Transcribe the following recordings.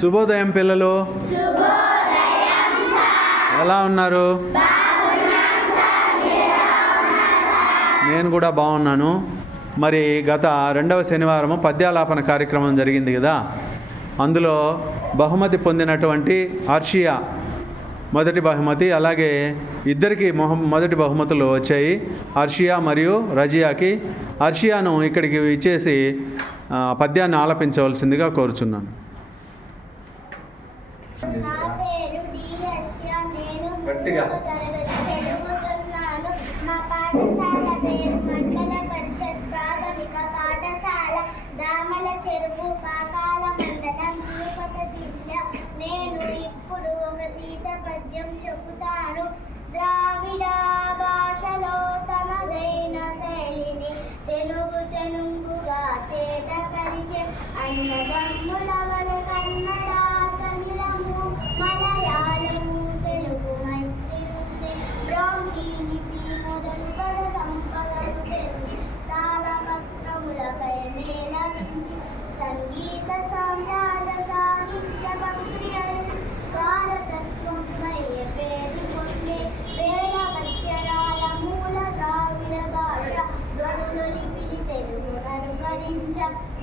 శుభోదయం పిల్లలు. ఎలా ఉన్నారు? నేను కూడా బాగున్నాను. మరి గత రెండవ శనివారం పద్యాలాపన కార్యక్రమం జరిగింది కదా. అందులో బహుమతి పొందినటువంటి హర్షియా మొదటి బహుమతి అలాగే ఇద్దరికి మొహ మొదటి బహుమతులు వచ్చాయి అర్షియా మరియు రజియాకి. హర్షియాను ఇక్కడికి ఇచ్చేసి పద్యాన్ని ఆలపించవలసిందిగా కోరుచున్నాను నా పేరు డిఎస్య నేను గట్టిగా. తరగతి చదువుతున్నాను మా పాఠశాల పేరు మండల పరిషత్ ప్రాథమిక పాఠశాల దామల చెరువు పాకాల మండలం తిరుపతి జిల్లా. నేను ఇప్పుడు ఒక సీత పద్యం చెబుతాను. ద్రావిడ భాషలో తనదైన శైలిని తెలుగు చెనుగుగా తేట పరిచే అన్నదమ్ముల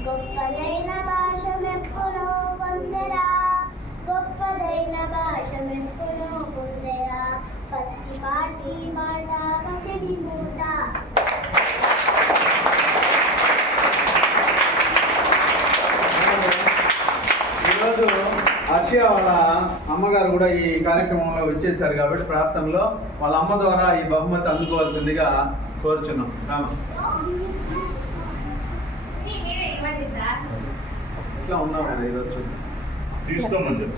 గొప్పదైన భాష మెప్పును పొందరా హర్షియా వాళ్ళ అమ్మగారు కూడా ఈ కార్యక్రమంలో వచ్చేసారు కాబట్టి ప్రార్థనలో వాళ్ళ అమ్మ ద్వారా ఈ బహుమతి అందుకోవాల్సిందిగా కోరుచున్నాం. రామ. ఇట్లా ఉన్నాం ఈరోజు? తీసుకోమని సార్